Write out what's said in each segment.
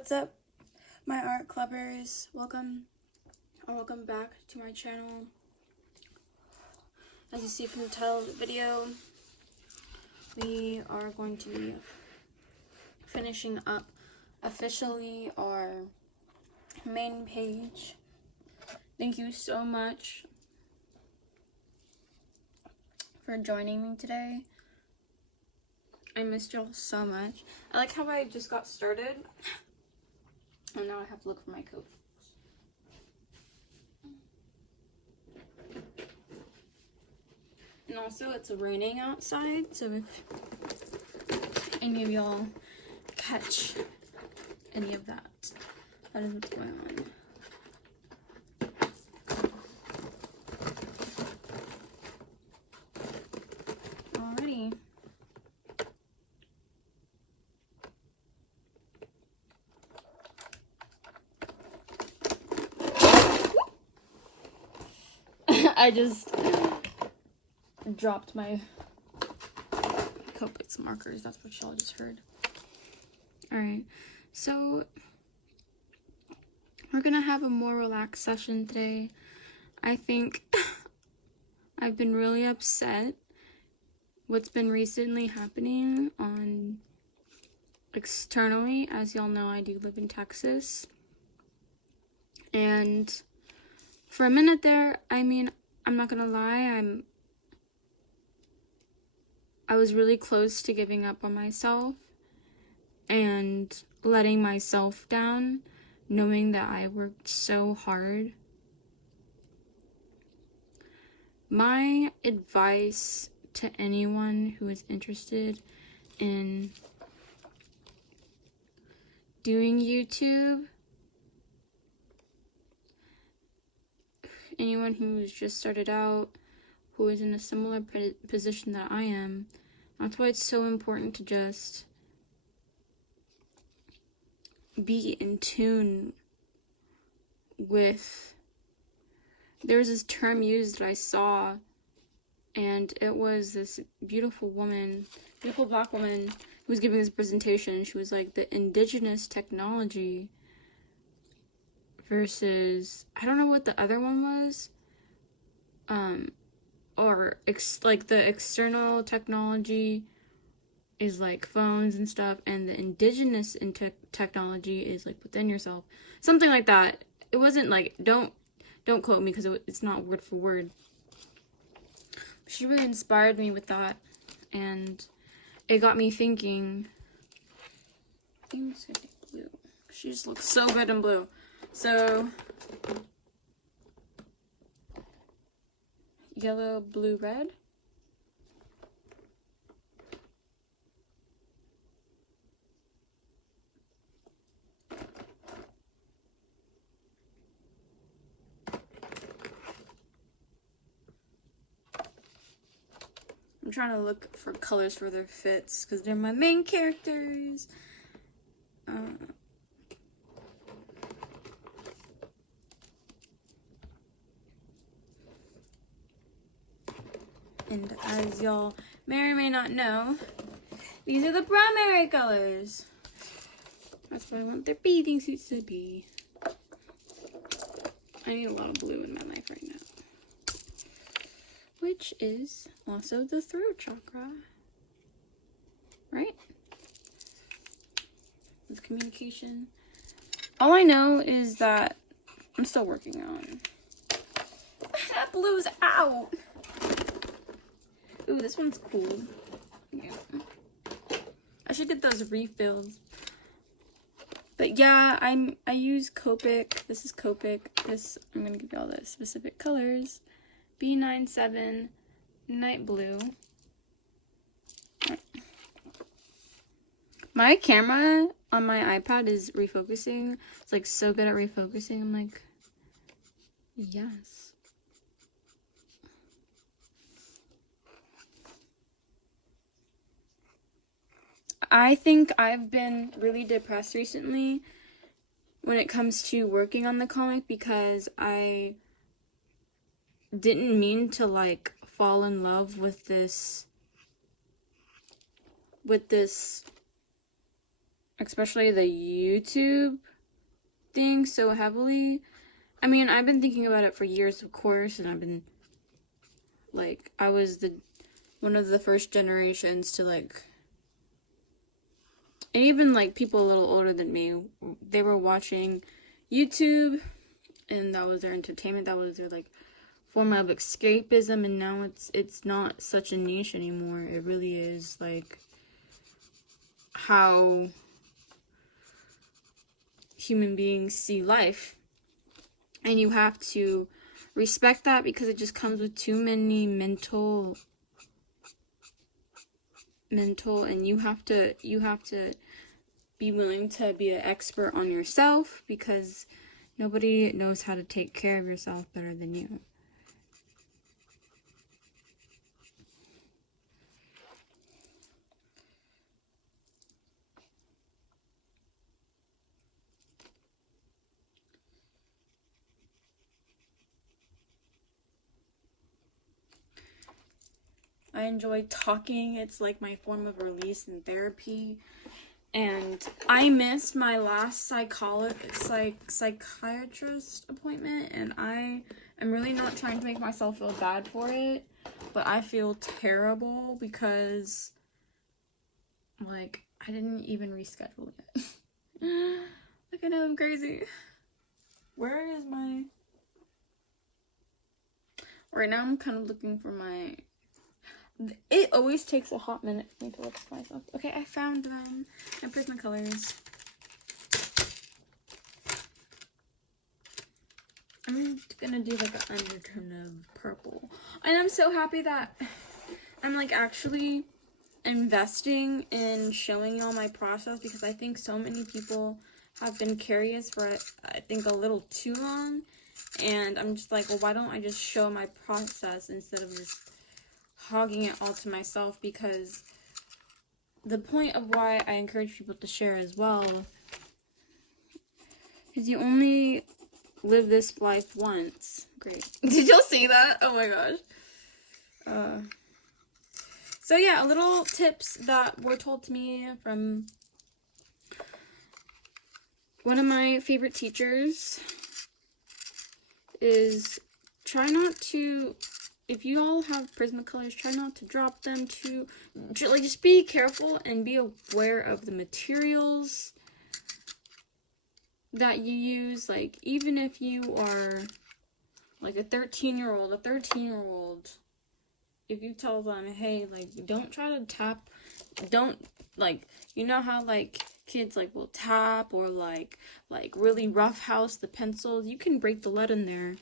What's up, my art clubbers? Welcome back to my channel. As you see from the title of the video, we are going to be finishing up officially our main page. Thank you so much for joining me today. I missed y'all so much. I like how I just got started and now I have to look for my coat. And also it's raining outside, so if any of y'all catch any of that, that is what's going on. Alrighty. I just dropped my Copics markers. That's what y'all just heard. Alright, so we're gonna have a more relaxed session today. I think I've been really upset what's been recently happening on externally. As y'all know, I do live in Texas. And for a minute there, I mean, I'm not gonna lie, I was really close to giving up on myself and letting myself down, knowing that I worked so hard. My advice to anyone who is interested in doing YouTube, anyone who's just started out, who is in a similar position that I am, that's why it's so important to just be in tune with. There's this term used that I saw, and it was this beautiful black woman who was giving this presentation. She was like, the indigenous technology versus, I don't know what the other one was, like the external technology is like phones and stuff, and the indigenous technology is like within yourself, something like that. It wasn't like, don't quote me because it's not word for word. She really inspired me with that, and it got me thinking. I think I'm just gonna take blue. She just looks so good in blue. So yellow, blue, red. I'm trying to look for colors for their fits because they're my main characters. And as y'all may or may not know, these are the primary colors. That's what I want their bathing suits to be. I need a lot of blue in my life right now. Which is also the throat chakra. Right? With communication. All I know is that I'm still working on. That blue's out! Ooh, this one's cool. Yeah. I should get those refills. But yeah, I use Copic. This is Copic. This, I'm gonna give you all the specific colors. B97 Night Blue. My camera on my iPad is refocusing. It's like so good at refocusing. I'm like, yes. I think I've been really depressed recently when it comes to working on the comic because I didn't mean to like fall in love with this especially the YouTube thing so heavily. I mean, I've been thinking about it for years, of course, and I've been, like, I was one of the first generations to, like, and even, like, people a little older than me, they were watching YouTube, and that was their entertainment, that was their, like, form of escapism, and now it's not such a niche anymore. It really is, like, how human beings see life. And you have to respect that, because it just comes with too many mental, and you have to be willing to be an expert on yourself, because nobody knows how to take care of yourself better than you. I enjoy talking. It's like my form of release and therapy. And I missed my last psychiatrist appointment, and I am really not trying to make myself feel bad for it, but I feel terrible because, like, I didn't even reschedule it. Like, I know I'm crazy. Where is my... Right now I'm kind of looking for my... It always takes a hot minute for me to look for myself. Okay, I found them. My Prismacolors. I'm gonna do like an undertone of purple. And I'm so happy that I'm like actually investing in showing y'all my process, because I think so many people have been curious for, I think, a little too long. And I'm just like, well, why don't I just show my process instead of just hogging it all to myself? Because the point of why I encourage people to share as well is you only live this life once. Great. Did y'all see that? Oh my gosh. So yeah, little tips that were told to me from one of my favorite teachers is try not to, if you all have Prismacolors, try not to drop them too, like, just be careful and be aware of the materials that you use. Like, even if you are like a 13-year-old, if you tell them, hey, like, don't try to tap, don't, like, you know how, like, kids, like, will tap or, like, really roughhouse the pencils, you can break the lead in there,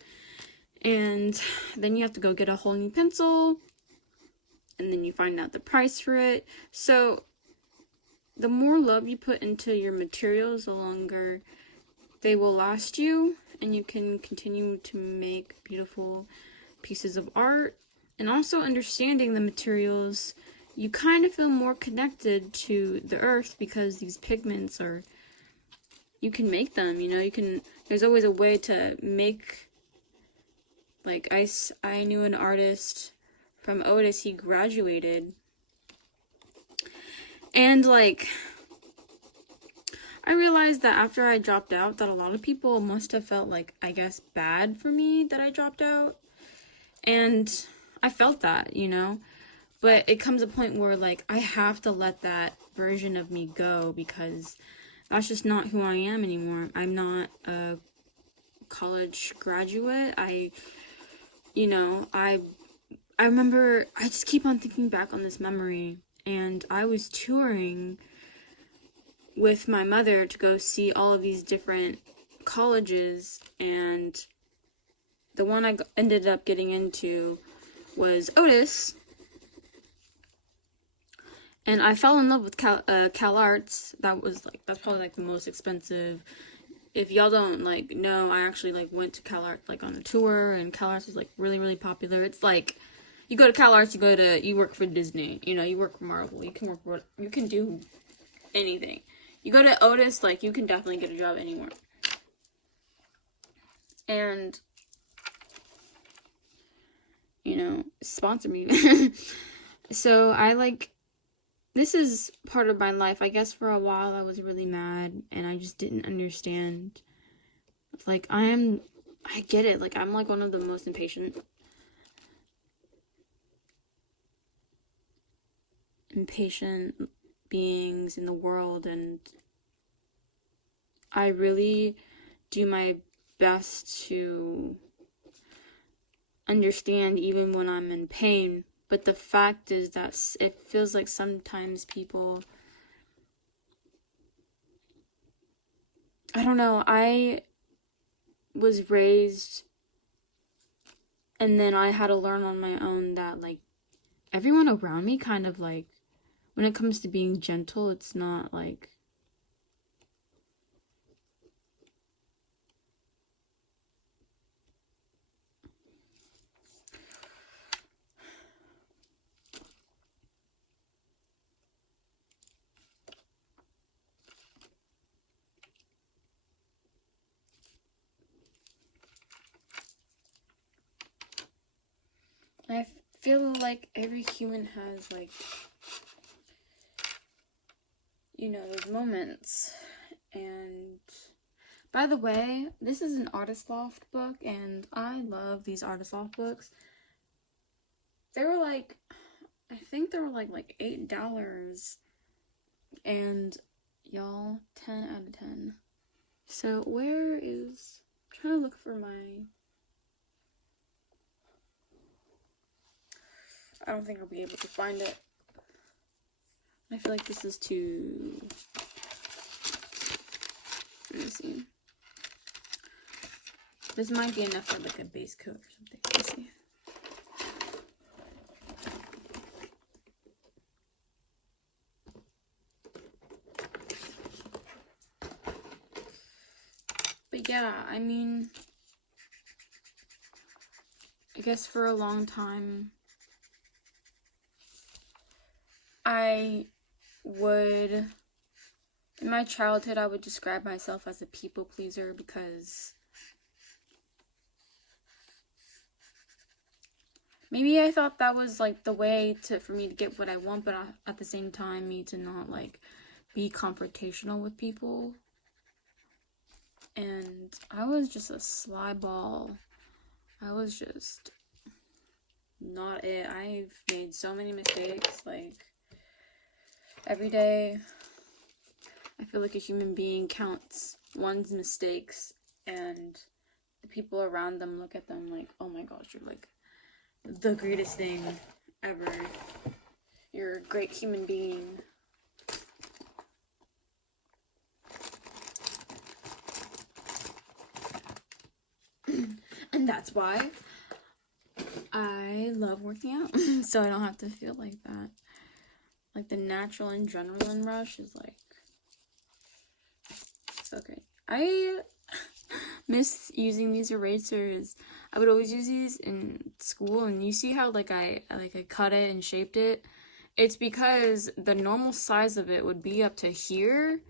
and then you have to go get a whole new pencil, and then you find out the price for it. So, the more love you put into your materials, the longer they will last you, and you can continue to make beautiful pieces of art. And also understanding the materials, you kind of feel more connected to the earth, because these pigments are, you can make them, you know, you can, there's always a way to make, like, I knew an artist from Otis, he graduated, and, like, I realized that after I dropped out, that a lot of people must have felt, like, I guess, bad for me that I dropped out, and I felt that, you know, but it comes a point where, like, I have to let that version of me go, because that's just not who I am anymore. I'm not a college graduate. I remember, I just keep on thinking back on this memory, and I was touring with my mother to go see all of these different colleges, and the one I ended up getting into was Otis, and I fell in love with Cal Arts. That's probably, like, the most expensive. If y'all don't, like, know, I actually, like, went to Cal Arts, like, on a tour, and Cal Arts is, like, really, really popular. It's like, you go to Cal Arts, you work for Disney, you know, you work for Marvel, you can do anything. You go to Otis, like, you can definitely get a job anywhere. And, you know, sponsor me. So I, like, this is part of my life. I guess for a while I was really mad and I just didn't understand. Like, I get it. Like, I'm like one of the most impatient beings in the world, and I really do my best to understand even when I'm in pain. But the fact is that it feels like sometimes people, I don't know, I was raised and then I had to learn on my own that, like, everyone around me kind of, like, when it comes to being gentle, it's not like, I feel like every human has, like, you know, those moments. And by the way, this is an Artist Loft book, and I love these Artist Loft books. They were like, I think they were like $8, and y'all, 10 out of 10. So where is, I'm trying to look for my, I don't think I'll be able to find it. I feel like this is too, let me see. This might be enough for like a base coat or something. Let's see. But yeah, I mean, I guess for a long time, in my childhood, I would describe myself as a people pleaser because maybe I thought that was like the way for me to get what I want, but at the same time, me to not like be confrontational with people. And I was just a sly ball. I was just not it. I've made so many mistakes, like, every day. I feel like a human being counts one's mistakes, and the people around them look at them like, oh my gosh, you're like the greatest thing ever. You're a great human being. And that's why I love working out. So I don't have to feel like that. Like, the natural adrenaline rush is like so great. I miss using these erasers. I would always use these in school, and you see how like I cut it and shaped it? It's because the normal size of it would be up to here.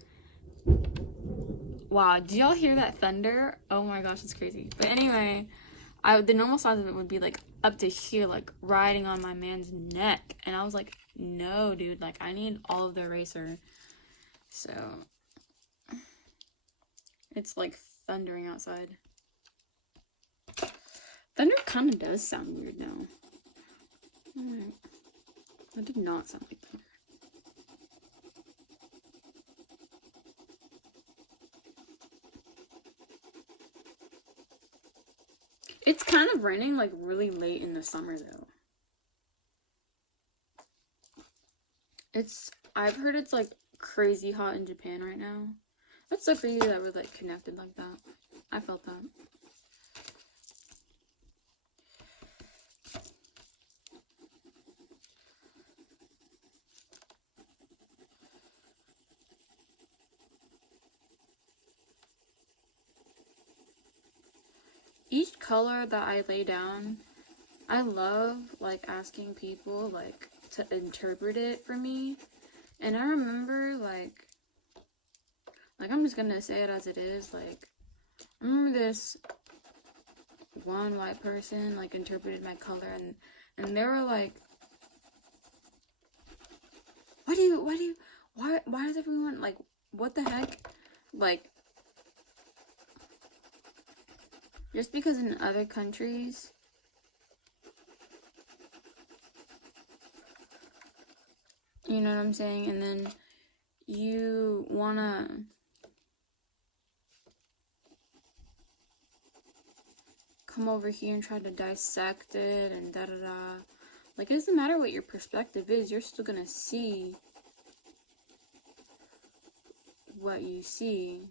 Wow, do y'all hear that thunder? Oh my gosh, it's crazy. But anyway, the normal size of it would be like up to here, like riding on my man's neck. And I was like, no, dude, like I need all of the eraser. So it's like thundering outside. Thunder kind of does sound weird now. Alright. That did not sound like thunder. It's kind of raining like really late in the summer though. I've heard it's like crazy hot in Japan right now. That's so crazy that we're like connected like that. I felt that. Each color that I lay down, I love like asking people like to interpret it for me. And I remember like I'm just gonna say it as it is. Like, I remember this one white person like interpreted my color, and they were like why does everyone, like, what the heck? Like, just because in other countries, you know what I'm saying? And then you wanna come over here and try to dissect it and da-da-da. Like, it doesn't matter what your perspective is, you're still gonna see what you see.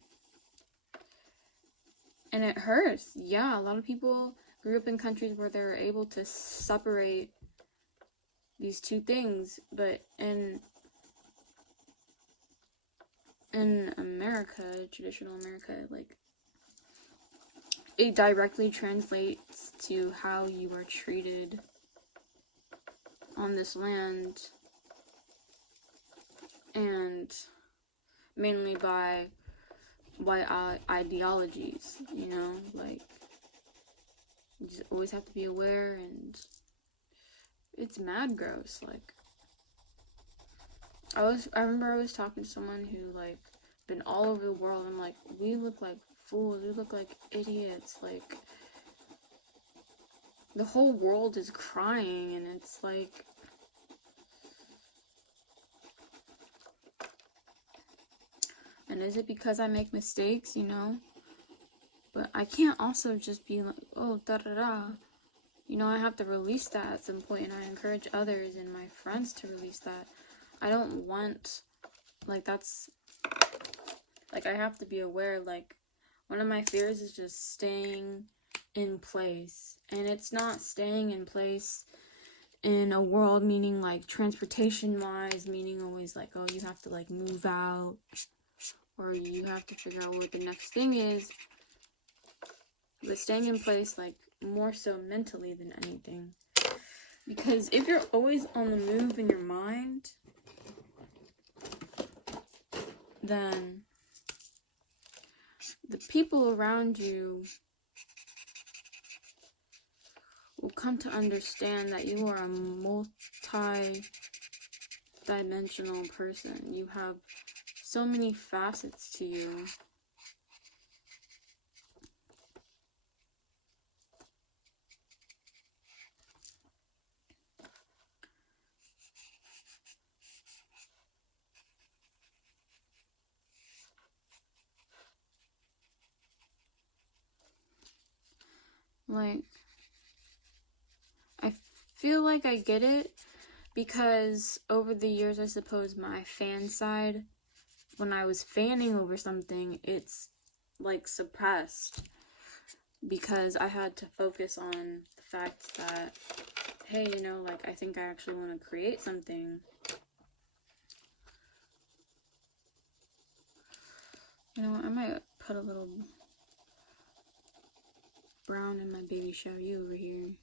And it hurts. Yeah, a lot of people grew up in countries where they're able to separate these two things, but in America, traditional America, like, it directly translates to how you are treated on this land, and mainly by ideologies, you know, like, you just always have to be aware, and it's mad gross. Like, I remember I was talking to someone who, like, been all over the world, and, like, we look like fools, we look like idiots, like, the whole world is crying, and it's like, and is it because I make mistakes, you know? But I can't also just be like, oh, da-da-da. You know, I have to release that at some point, and I encourage others and my friends to release that. I don't want, like, that's, like, I have to be aware, like, one of my fears is just staying in place. And it's not staying in place in a world, meaning, like, transportation-wise, meaning always, like, oh, you have to, like, move out, or you have to figure out what the next thing is. But staying in place, like, more so mentally than anything. Because if you're always on the move in your mind, then the people around you will come to understand that you are a multi-dimensional person. You have so many facets to you. Like, I feel like I get it, because over the years, I suppose my fan side, when I was fanning over something, it's, like, suppressed, because I had to focus on the fact that, hey, you know, like, I think I actually want to create something. You know what, I might put a little brown in my baby shower over here.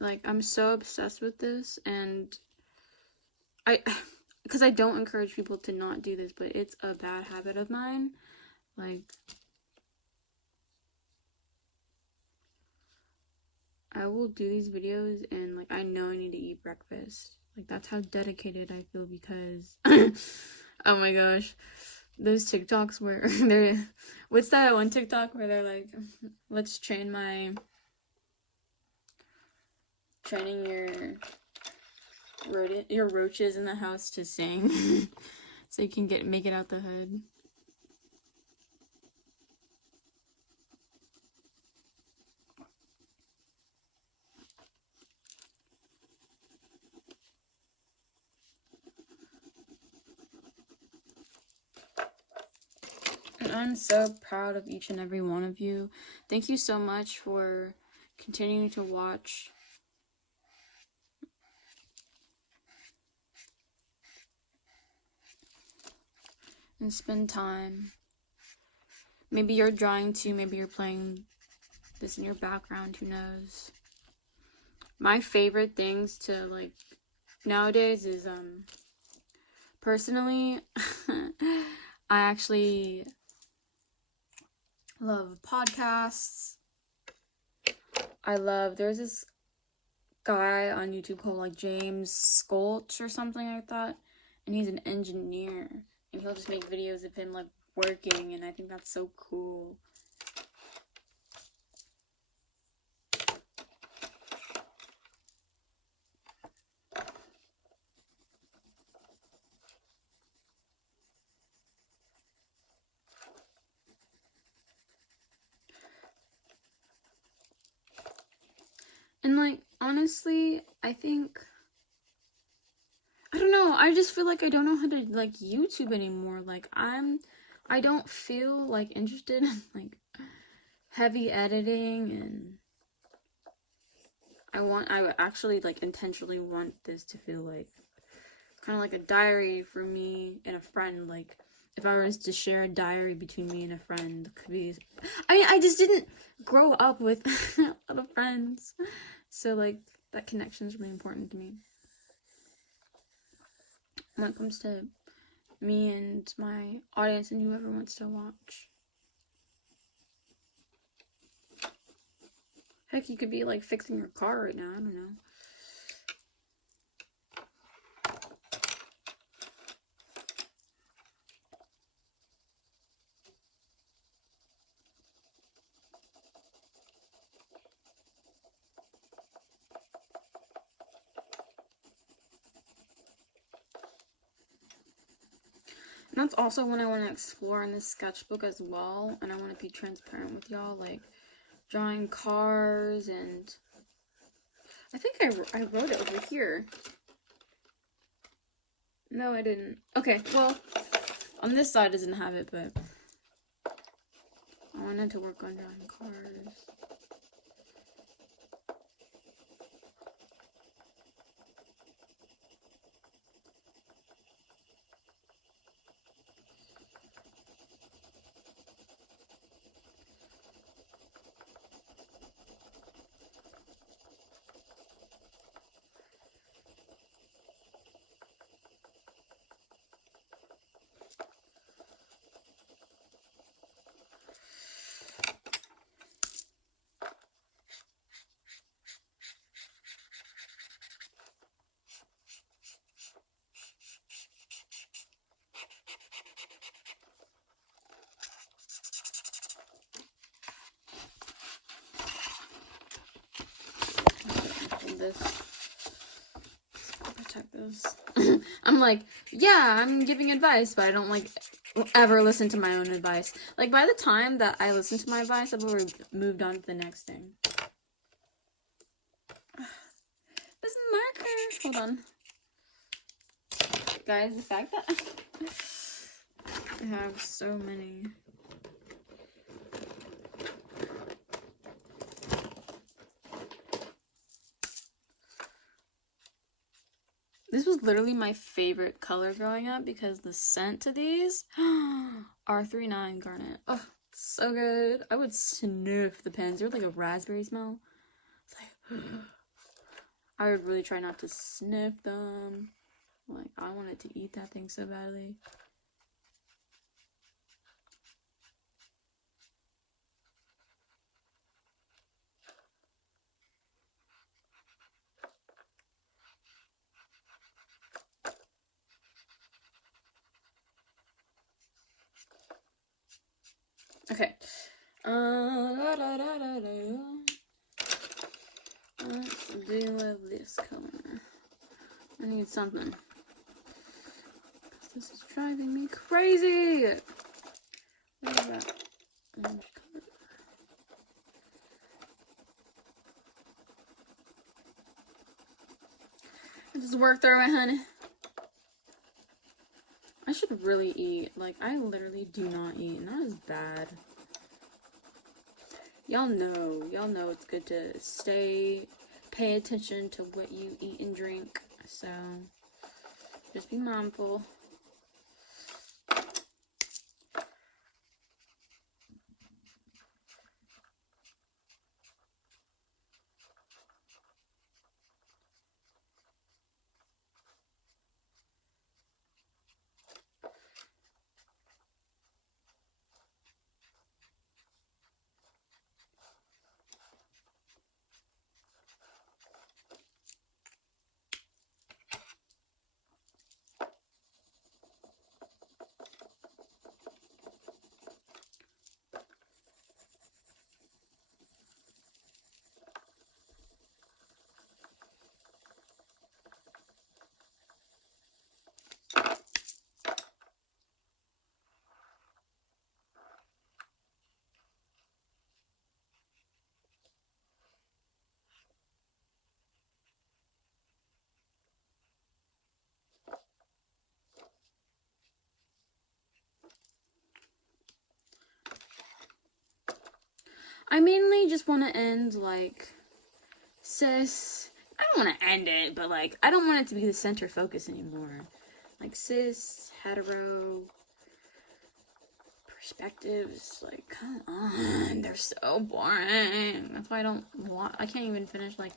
Like, I'm so obsessed with this, and because I don't encourage people to not do this, but it's a bad habit of mine. Like, I will do these videos, and, like, I know I need to eat breakfast. Like, that's how dedicated I feel, because, oh my gosh, those TikToks where they're, what's that one TikTok where they're like, let's training your roaches in the house to sing, so you can make it out the hood. And I'm so proud of each and every one of you. Thank you so much for continuing to watch. And spend time. Maybe you're drawing too, maybe you're playing this in your background, who knows. My favorite things to, like, nowadays is, personally, I actually love podcasts. There's this guy on YouTube called like James Skolch or something like that, and he's an engineer, and he'll just make videos of him like working, and I think that's so cool. And like honestly, I think, I don't know, I just feel like I don't know how to like YouTube anymore. Like I don't feel like interested in like heavy editing, and I actually like intentionally want this to feel like kind of like a diary for me and a friend. Like if I was to share a diary between me and a friend, it could be, I mean, I just didn't grow up with a lot of friends, so like that connection is really important to me when it comes to me and my audience and whoever wants to watch. Heck, you could be like fixing your car right now, I don't know. And that's also when I want to explore in this sketchbook as well, and I want to be transparent with y'all, like drawing cars, and I think I wrote it over here. No, I didn't. Okay, well, on this side it doesn't have it, but I wanted to work on drawing cars. This. Protect this. I'm like, yeah, I'm giving advice, but I don't like ever listen to my own advice. Like by the time that I listen to my advice, I've already moved on to the next thing. This marker. Hold on. Guys, the fact that I have so many. This was literally my favorite color growing up because the scent to these are 39 Garnet. Oh, so good. I would sniff the pens. They're like a raspberry smell. It's like, I would really try not to sniff them. Like, I wanted to eat that thing so badly. Okay. Let's deal with this color. I need something. This is driving me crazy. What is that? Orange color. Just work through it, honey. I should really eat. Like, I literally do not eat, and that is bad. Y'all know it's good to pay attention to what you eat and drink. So, just be mindful. I mainly just want to end, like, cis. I don't want to end it, but, like, I don't want it to be the center focus anymore. Like, cis, hetero, perspectives, like, come on. They're so boring. That's why I can't even finish, like,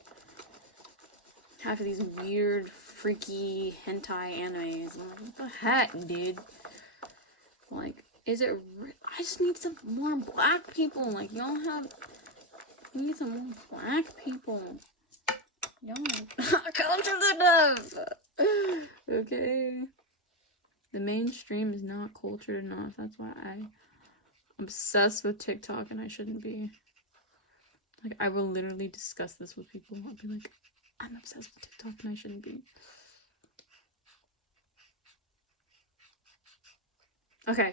half of these weird, freaky hentai animes. I'm like, what the heck, dude? Like, I just need some more black people. Like, we need some more black people. Y'all cultured enough. Okay. The mainstream is not cultured enough. That's why I'm obsessed with TikTok and I shouldn't be. Like, I will literally discuss this with people. I'll be like, I'm obsessed with TikTok and I shouldn't be. Okay.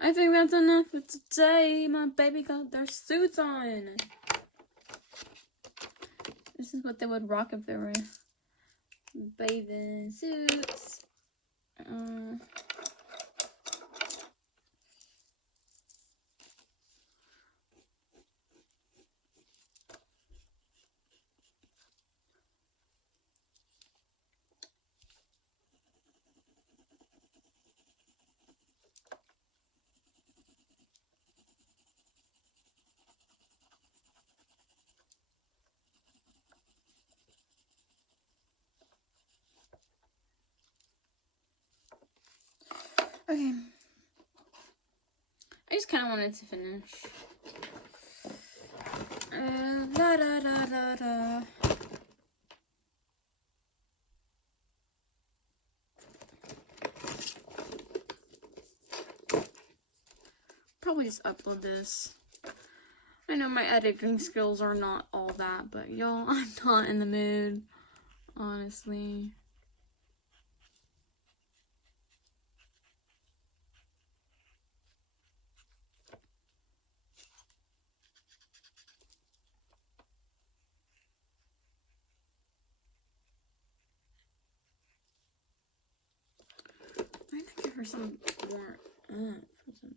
I think that's enough for today. My baby got their suits on. This is what they would rock if they were bathing suits. Okay. I just kind of wanted to finish. La da da da da. Probably just upload this. I know my editing skills are not all that, but y'all, I'm not in the mood, honestly. I might give her some more or something.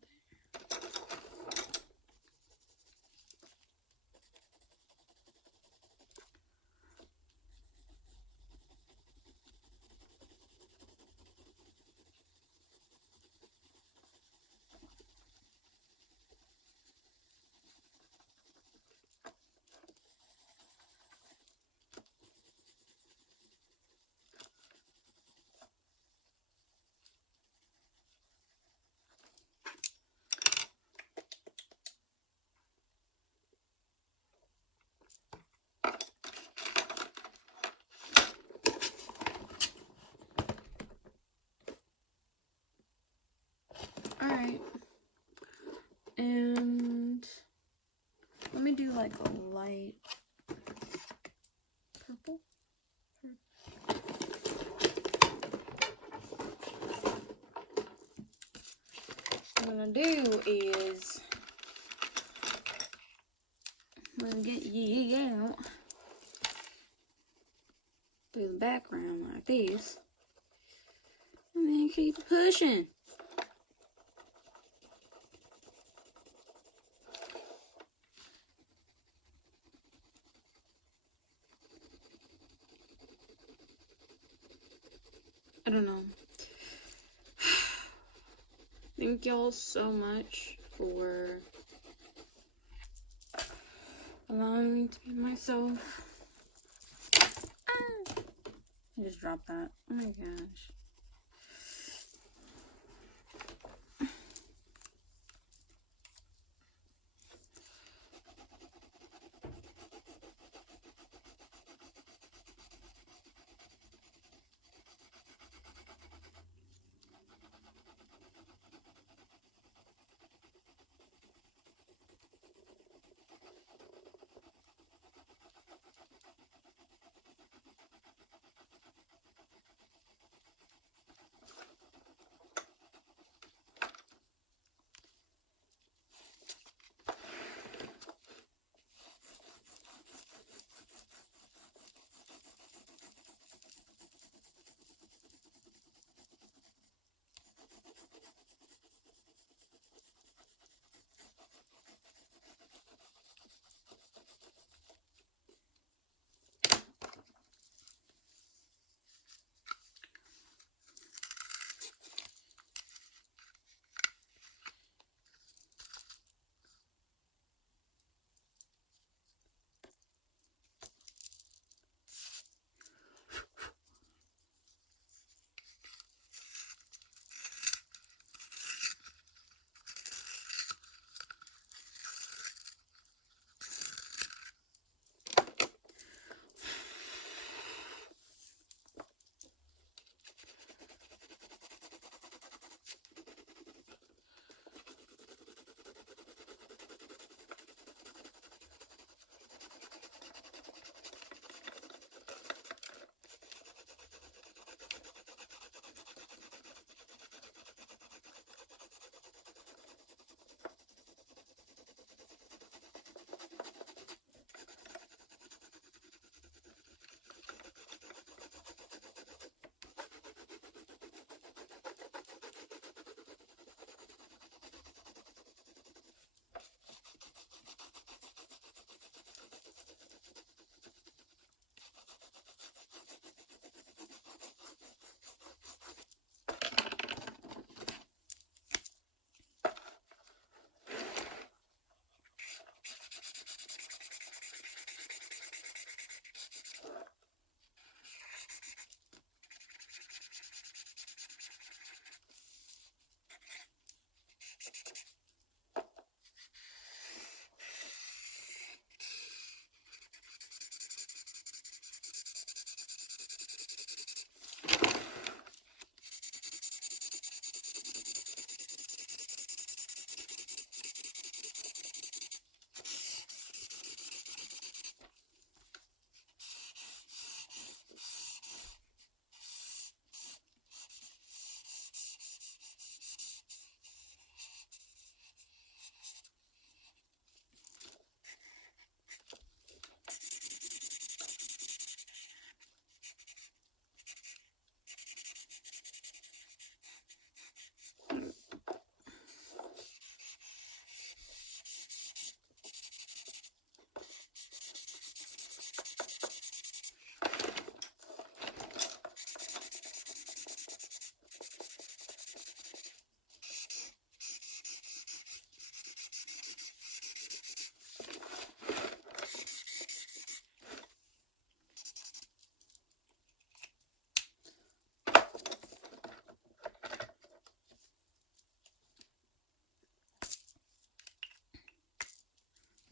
Alright. And let me do like a light purple. What I'm gonna do is I'm gonna get ye out through the background like this. And then keep pushing. I don't know. Thank y'all so much for allowing me to be myself. I just dropped that. Oh my gosh.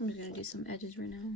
I'm just gonna do some edges right now.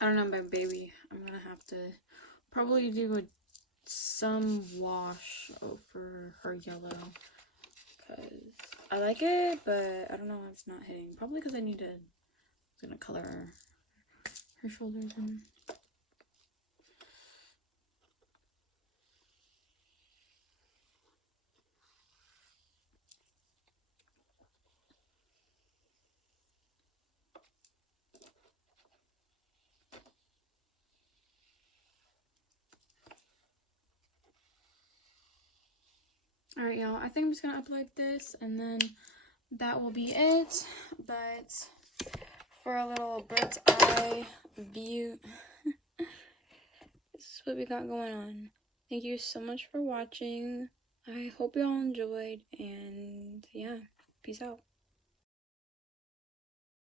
I don't know, my baby. I'm gonna have to probably do some wash over her yellow. Because I like it, but I don't know why it's not hitting. Probably because I need to... I'm gonna color her shoulders in. Alright, y'all. I think I'm just gonna upload this and then that will be it. But for a little bird's eye view, this is what we got going on. Thank you so much for watching. I hope y'all enjoyed, and yeah, peace out.